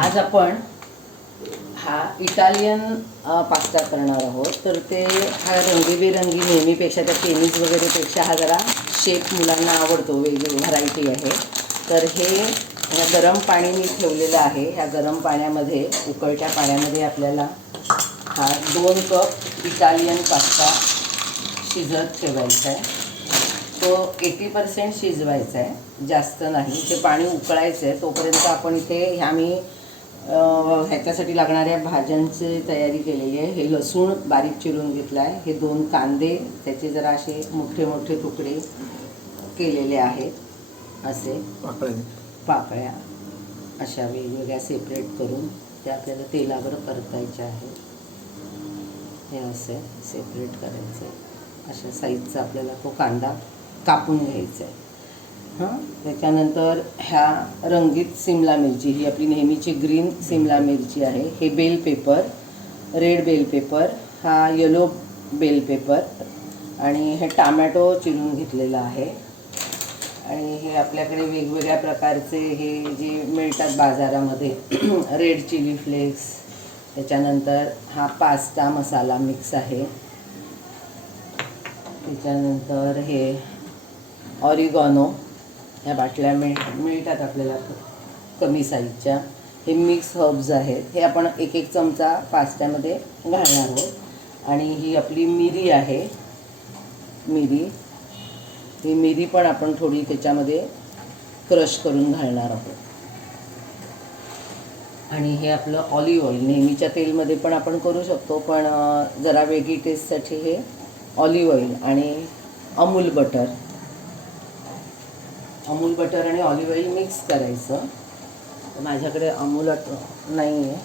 आज आपण हा इटालियन पास्ता करणार आहोत. तर ते हा रंगीबेरंगी नेहमीपेक्षा त्या चायनीज वगैरेपेक्षा हा जरा शेप मुलांना आवडतो, वेगळी व्हरायटी आहे. तर हे गरम पाणी मी ठेवलेलं आहे. ह्या गरम पाण्यामध्ये, उकळत्या पाण्यामध्ये आपल्याला हा 2 कप इटालियन पास्ता शिजत ठेवायचा आहे. तो 80% शिजवायचा आहे, जास्त नाही. ते पाणी उकळायचं आहे. तोपर्यंत आपण इथे आम्ही ह्याच्यासाठी लागणाऱ्या भाज्यांची तयारी केलेली आहे. हे लसूण बारीक चिरून घेतला आहे. हे 2 कांदे त्याचे जरा असे मोठे मोठे तुकडे केलेले आहेत. असे पाकळ्या अशा वेगवेगळ्या सेपरेट करून त्या आपल्याला तेलावर परतायच्या आहेत. हे असे सेपरेट करायचे. अशा साईजचा आपल्याला तो कांदा कापून घ्यायचा आहे. त्याच्यानंतर ह्या रंगीत सिमला मिरची, ही आपली नेहमीची ग्रीन सिमला मिरची आहे. हे bell pepper, red bell pepper, हा येलो बेल पेपर, आणि हे टॅमॅटो चिरून घेतलेला आहे. आणि हे आपल्याकडे वेगवेगळ्या प्रकारचे हे जे मिळतात बाजारामध्ये रेड चिली फ्लेक्स, त्याच्यानंतर हा पास्ता मसाला मिक्स आहे. त्याच्यानंतर हे ऑरिगॅनो, ह्या बाटल्या मिळतात आपल्याला कमी साईजच्या. हे मिक्स हर्ब्स आहेत. हे आपण 1-1 चमचा पास्त्यामध्ये घालणार आहोत. आणि ही आपली मिरी आहे. ही मिरी पण आपण थोडी त्याच्यामध्ये क्रश करून घालणार आहोत. आणि हे आपलं ऑलिव्ह ऑइल, नेहमीच्या तेलमध्ये पण आपण करू शकतो, पण जरा वेगळी टेस्टसाठी हे ऑलिव्ह ऑइल आणि अमूल बटर आणि ऑलिव्ह ऑइल मिक्स करायचं. माझ्याकडे अमूल नाही आहे.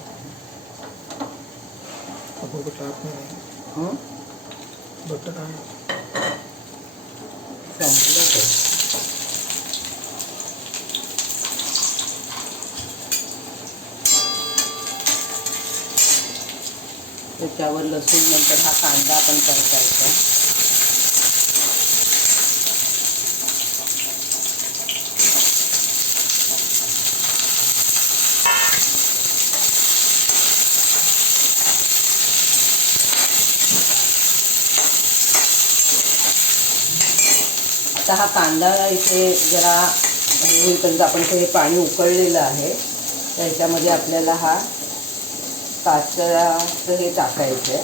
त्याच्यावर लसूण, नंतर हा कांदा आपण परतायचा. आता हा कांदा इथे जरा होईपर्यंत आपण हे पाणी उकळलेलं आहे. त्याच्यामध्ये आपल्याला हा काचचं हे टाकायचं आहे.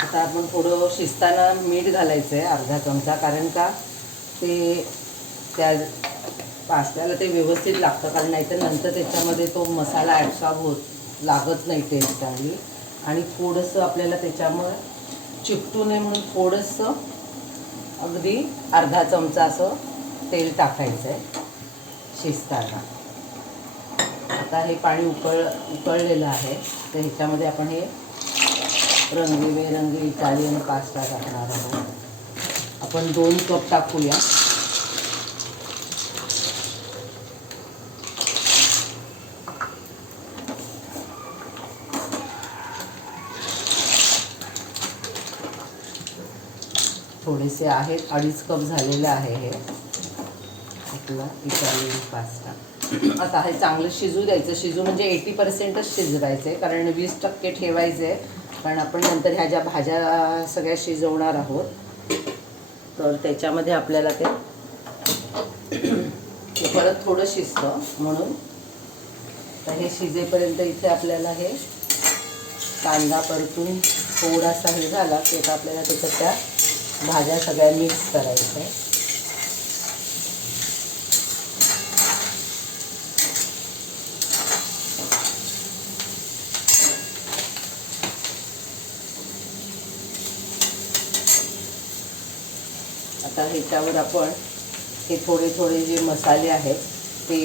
आता आपण थोडं शिजताना मीठ घालायचं आहे, अर्धा चमचा, कारण का ते त्या पास्त्याला ते व्यवस्थित लागतं. कारण नाहीतर नंतर त्याच्यामध्ये तो मसाला ॲब्सॉर्ब लागत नाही टेस्ट चांगली. आणि थोडंसं आपल्याला त्याच्यामुळे चिकटू नये म्हणून थोडंसं अगदी अर्धा चमचा असं तेल टाकायचं आहे शिजताना. आता हे पाणी उकळलेलं आहे. तर ह्याच्यामध्ये आपण हे रंगीबेरंगी इटालियन पास्ता टाकणार आहोत. आपण 2 कप टाकूया. थोडेसे आहेत, 2.5 कप झालेलं आहे हे आपला इटालियन पास्ता. आता हे चांगलं शिजू द्यायचं. शिजू म्हणजे 80%च शिजवायचं आहे, कारण 20% ठेवायचं आहे. कारण आपण नंतर ह्या ज्या भाज्या सगळ्या शिजवणार आहोत, तर त्याच्यामध्ये आपल्याला ते परत थोडं शिजतं म्हणून. तर हे शिजेपर्यंत इथे आपल्याला हे कांदा परतून थोडासा हे झाला की आपल्याला त्याच्यात त्या भाज्या सगळ्या मिक्स करायच्या. आता ह्याच्यावर आपण हे थोडे थोडे जे मसाले आहेत ते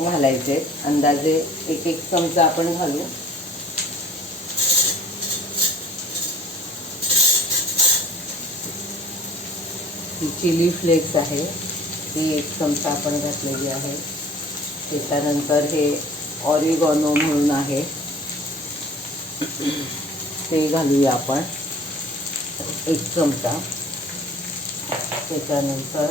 घालायचे. अंदाजे 1-1 चमचा आपण घालू. चिली फ्लेक्स आहे, ती 1 चमचा आपण घातलेली आहे. त्याच्यानंतर हे ऑरिगॅनो म्हणून आहे, ते घालूया आपण 1 चमचा. त्याच्यानंतर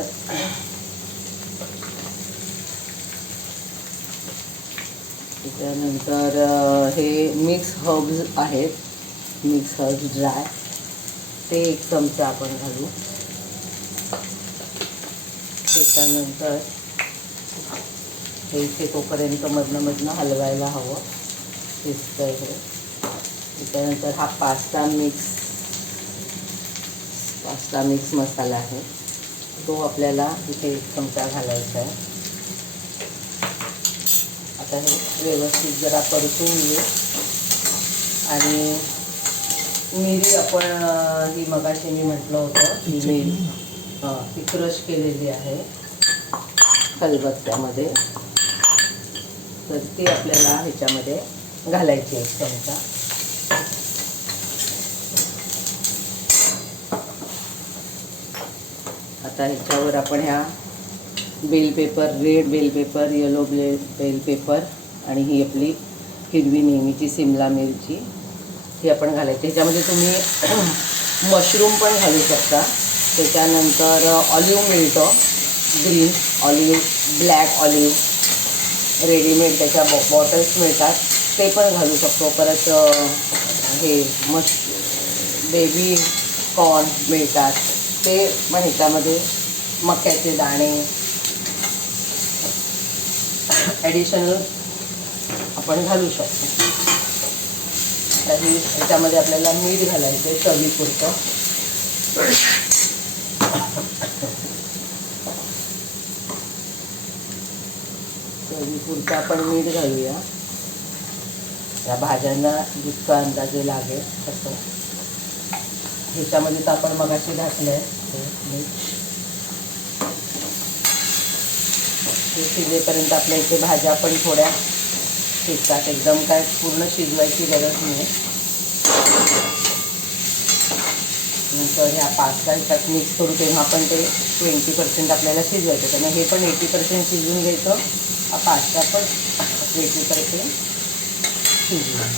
हे मिक्स हर्ब्स आहेत, मिक्स हर्ब्स ड्राय, ते 1 चमचा आपण घालू. त्याच्यानंतर हे इथे तोपर्यंत मधनं हलवायला हवं, दिसतंय हे. त्याच्यानंतर हा पास्ता मिक्स मसाला आहे, तो आपल्याला इथे 1 चमचा घालायचा आहे. आता हे व्यवस्थित जरा परतून घेऊ. आणि मिरी आपण ही मगाशी मी म्हटलं होतं की मिरी ती क्रश केलेली आहे खलबत्त्यामध्ये, तर ती आपल्याला ह्याच्यामध्ये घालायची 1 चमचा. आता ह्याच्यावर आपण ह्या bell pepper, red bell pepper, yellow bell pepper आणि ही आपली हिरवी नेहमीची सिमला मिरची ही आपण घालायची. ह्याच्यामध्ये तुम्ही मशरूम पण घालू शकता. त्याच्यानंतर ऑलिव्ह मिळतं, green olive, black olive readymade त्याच्या बॉटल्स मिळतात, ते पण घालू शकतो. परत हे बेबी कॉर्न मिळतात, ते मग ह्याच्यामध्ये मक्याचे दाणे ॲडिशनल आपण घालू शकतो. तर ह्याच्यामध्ये आपल्याला मीठ घालायचं आहे चवीपुरतं. चवीपुरतं आपण मीठ घालूया, या भाज्यांना जितकं अंदाजे लागेल तसं. ह्याच्यामध्ये तर आपण मगाशी घातलं आहे मीठ. हे शिजेपर्यंत आपल्या इथे भाज्या पण थोड्या शिजतात, एकदम काय पूर्ण शिजवायची गरज नाही. नंतर ह्या पास्ता ह्याच्यात मिक्स करू, तेव्हा आपण ते 20% आपल्याला शिजवायचं. त्यामुळे हे पण 80% शिजवून घ्यायचं, हा पास्ता पण 80% शिजवून.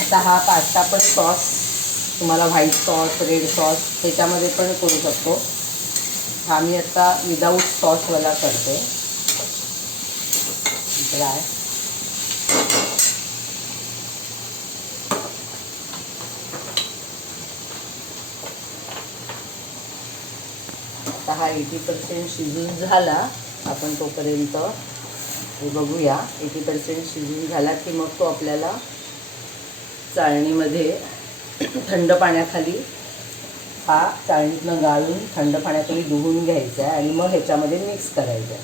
आता हा पास्ता पण सॉस तुम्हाला व्हाईट सॉस, रेड सॉस त्याच्यामध्ये पण करू शकतो. हा मी आता विदाऊट सॉसवाला करते, ड्राय. आता हा 80% शिजून झाला. आपण तोपर्यंत हे बघूया. 80% शिजून झाला की मग तो आपल्याला चाळणीमध्ये थंड पाण्याखाली, हा चाळणीतनं गाळून थंड पाण्याखाली धुवून घ्यायचा आहे आणि मग ह्याच्यामध्ये मिक्स करायचं आहे.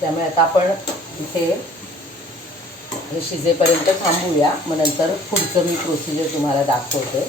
त्यामुळे आता आपण इथे हे शिजेपर्यंत थांबूया, मग नंतर पुढचं मी प्रोसिजर तुम्हाला दाखवते.